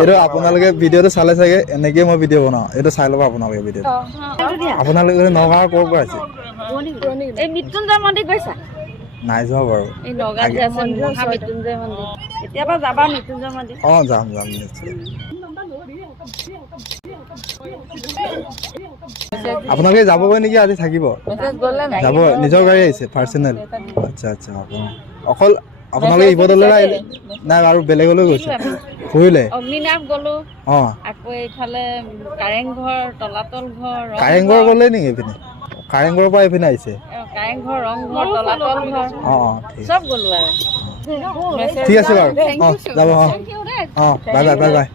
এইটো আপোনালোকে ভিডিঅ'টো চালে চাগে এনেকৈ মই ভিডিঅ' বনাওঁ এইটো চাই ল'ব আপোনালোকে ভিডিঅ'টো আপোনালোকে নগাঁৱৰ ক'ৰ পৰা আছে এই মৃত্যুঞ্জয় মন্দিৰ গৈছা নাই যোৱা বাৰু এই নগাঁৱত যে আছে মহামৃত্যুঞ্জয় মন্দিৰ কেতিয়াবা যাবা মৃত্যুঞ্জয় মন্দিৰ অঁ যাম নিশ্চয় আপোনালোকে যাবগৈ নেকি আজি থাকিব যাব নিজৰ গাড়ী আহিছে পাৰ্চনেল আচ্ছা আচ্ছা অকল আপোনালোকে ইবদলৈ আহিলে নাই আৰু বেলেগলৈ গৈছে ফুৰিলে অগ্নিনাভ গ'লো অঁ আকৌ এইফালে কাৰেংঘৰ তলাতল ঘৰ কাৰেংঘৰ গ'লে নেকি এইপিনে কাৰেংঘৰৰ পৰা এইপিনে আহিছে কাৰেংঘৰ ৰংঘৰ তলাতল ঘৰ অঁ চব গ'লো আৰু ঠিক আছে বাৰু অঁ যাব অঁ অঁ বাই বাই বাই বাই